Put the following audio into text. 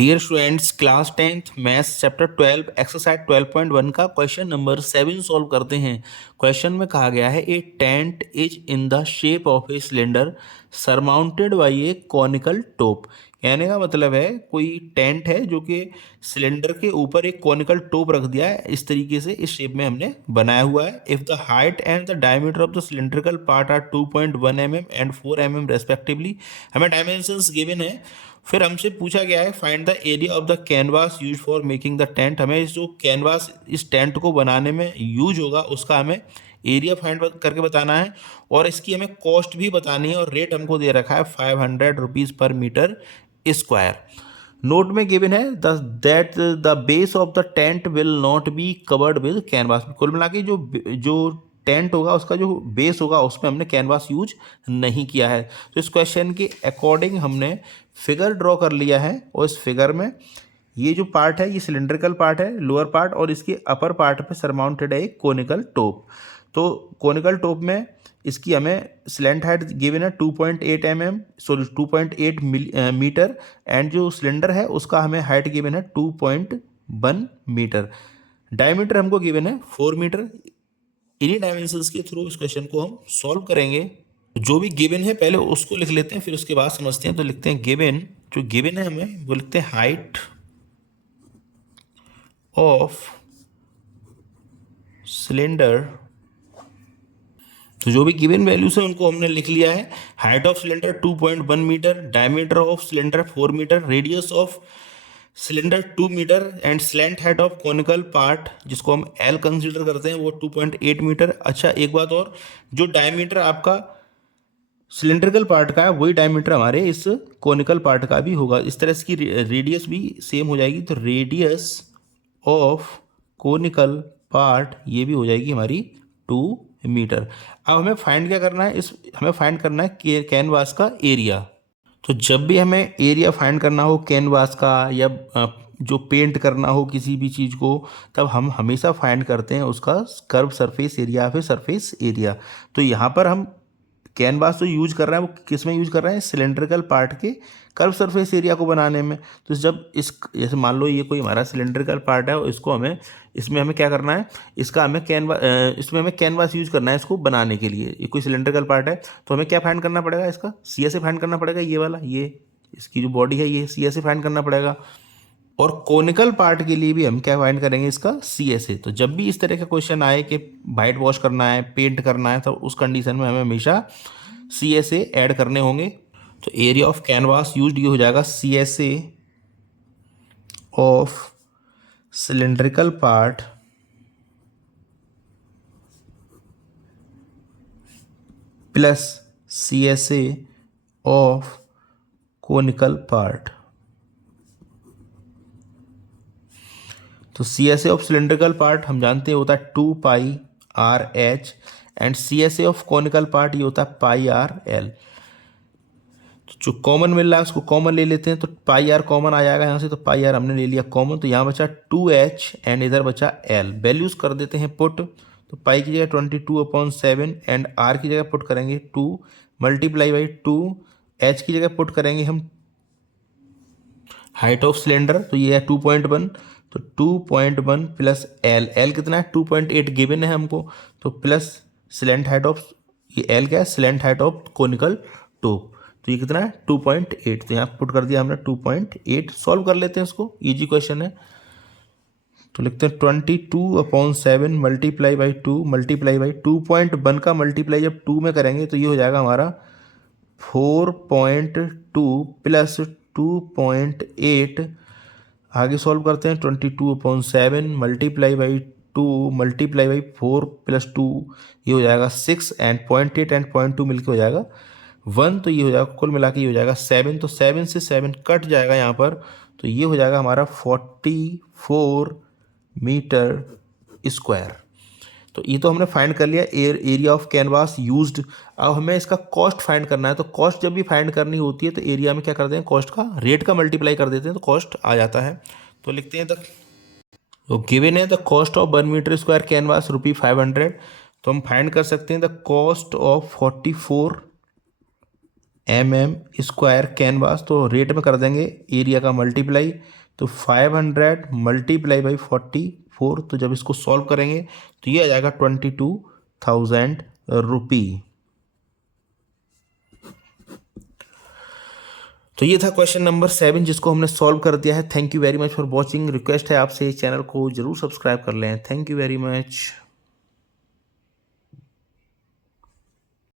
Dear students, class 10th maths chapter 12 exercise 12.1 का question number 7 solve करते हैं। Question में कहा गया है a tent is in the shape of a cylinder surmounted by a conical top. कहने का मतलब है कोई टेंट है जो कि सिलेंडर के ऊपर एक कॉनिकल टॉप रख दिया है, इस तरीके से इस शेप में हमने बनाया हुआ है। If the height and the diameter of the cylindrical part are 2.1 mm and 4 mm respectively. हमें डायमेंशंस गिवन है। फिर हमसे पूछा गया है find the area of the canvas use for making the tent. हमें जो कैनवास इस टेंट को बनाने में यूज होगा उसका हमें एरिया फाइंड करके बताना है और इसकी हमें कॉस्ट भी बतानी है और रेट हमको दे रखा है 500 रुपीज़ पर मीटर स्क्वायर। नोट में गिवन है that the base of the tent will not be covered with canvas. कुल मिला के जो टेंट होगा उसका जो बेस होगा उसमें हमने कैनवास यूज नहीं किया है। तो इस क्वेश्चन के अकॉर्डिंग हमने फिगर ड्रॉ कर लिया है और इस फिगर में ये जो पार्ट है ये सिलेंड्रिकल पार्ट है लोअर पार्ट और इसके अपर पार्ट पे सरमाउंटेड है एक कोनिकल टॉप। तो कोनिकल टॉप में इसकी हमें स्लैंट हाइट गिवन है 2.8 mm, सॉरी 2.8 मीटर एंड जो सिलेंडर है उसका हमें हाइट गिवन है 2.1 मीटर। डायमीटर हमको गिवन है 4 मीटर। इन्हीं डायमेंशंस के थ्रू इस क्वेश्चन को हम सॉल्व करेंगे। जो भी गिवन है पहले उसको लिख लेते हैं, फिर उसके बाद समझते हैं। तो लिखते हैं गिवन, जो गिवन है हमें वो लिखते हैं हाइट ऑफ सिलेंडर। तो जो भी गिवन वैल्यूज है उनको हमने लिख लिया है। Height of cylinder 2.1 metre, diameter of cylinder 4 metre, radius of cylinder 2 metre and slant height of conical part जिसको हम एल कंसीडर करते हैं वो 2.8 मीटर। अच्छा एक बात और, जो डायमीटर आपका सिलेंड्रिकल पार्ट का है वही डायमीटर हमारे इस कॉनिकल पार्ट का भी होगा। इस तरह इसकी रेडियस भी सेम हो जाएगी। तो रेडियस ऑफ कॉनिकल पार्ट ये भी हो जाएगी हमारी 2 मीटर। अब हमें फाइंड क्या करना है, हमें फाइंड करना है कैनवास का एरिया। तो जब भी हमें एरिया फाइंड करना हो कैनवास का या जो पेंट करना हो किसी भी चीज़ को, तब हम हमेशा फाइंड करते हैं उसका कर्व सरफेस एरिया या फिर सरफेस एरिया। तो यहाँ पर हम कैनवास जो यूज कर रहे हैं वो किस में यूज कर रहे हैं, सिलेंड्रिकल पार्ट के कर्व सरफेस एरिया को बनाने में। तो जब इस जैसे मान लो ये कोई हमारा सिलेंड्रिकल पार्ट है और इसको हमें इसमें हमें क्या करना है, इसका हमें इसमें हमें कैनवास यूज करना है इसको बनाने के लिए। ये कोई सिलेंड्रिकल पार्ट है तो हमें क्या फाइंड करना पड़ेगा, इसका सी एस ए फाइंड करना पड़ेगा। ये वाला ये इसकी जो बॉडी है ये सी एस ए फाइंड करना पड़ेगा। और कॉनिकल पार्ट के लिए भी हम क्या फाइंड करेंगे, इसका सी एस ए। तो जब भी इस तरह का क्वेश्चन आए कि वाइट वॉश करना है, पेंट करना है, तो उस कंडीशन में हमें हमेशा सी एस ए ऐड करने होंगे। तो एरिया ऑफ कैनवास यूज ये हो जाएगा C S A of cylindrical part plus C S A of conical part. तो C S A of cylindrical part हम जानते हैं होता है 2πr/h and C S A of conical part ये होता है πr/l। तो जो कॉमन मिल रहा है उसको कॉमन ले लेते हैं। तो πr कॉमन आ जाएगा यहाँ से, तो πr हमने ले लिया कॉमन। तो यहाँ बचा 2h एंड इधर बचा l। वैल्यूज कर देते हैं पुट। तो पाई की जगह 22/7 एंड r की जगह पुट करेंगे 2 मल्टीप्लाई बाई 2, h की जगह पुट करेंगे हम हाइट ऑफ सिलेंडर, तो ये है 2.1। तो 2.1 प्लस l कितना है 2.8 गिवन है हमको, तो प्लस स्लैंट हाइट ऑफ ये l क्या है, slant height of conical top. तो ये कितना है 2.8। तो यहाँ पुट कर दिया हमने 2.8। सॉल्व कर लेते हैं इसको, इजी क्वेश्चन है। तो लिखते हैं 22/7 मल्टीप्लाई बाई 2 मल्टीप्लाई बाई 2.1 का मल्टीप्लाई जब 2 में करेंगे तो ये हो जाएगा हमारा 4.2 प्लस 2.8। आगे सॉल्व करते हैं 22/7 multiply by 2 multiply by 4 plus 2 ये हो जाएगा 6 एंड 0.8 एंड 0.2 मिलकर हो जाएगा 1। तो ये हो जाएगा कुल मिला के ये हो जाएगा 7। तो 7 से 7 कट जाएगा यहाँ पर, तो ये हो जाएगा हमारा 44 मीटर स्क्वायर। तो ये तो हमने फाइंड कर लिया एरिया ऑफ कैनवास यूज्ड। अब हमें इसका कॉस्ट फाइंड करना है। तो कॉस्ट जब भी फाइंड करनी होती है तो एरिया में क्या करते हैं, कॉस्ट का रेट का मल्टीप्लाई कर देते हैं तो कॉस्ट आ जाता है। तो लिखते हैं तो गिवन है the cost of 1 metre square canvas ₹500। तो हम फाइंड कर सकते हैं the cost of 44 mm² canvas, तो रेट में कर देंगे एरिया का मल्टीप्लाई, तो 500 मल्टीप्लाई बाई 44, तो जब इसको सॉल्व करेंगे तो ये आ जाएगा 22,000 रुपी। तो ये था क्वेश्चन नंबर 7 जिसको हमने सॉल्व कर दिया है। Thank you very much for watching. Request है आपसे इस चैनल को जरूर सब्सक्राइब कर लें। Thank you very much.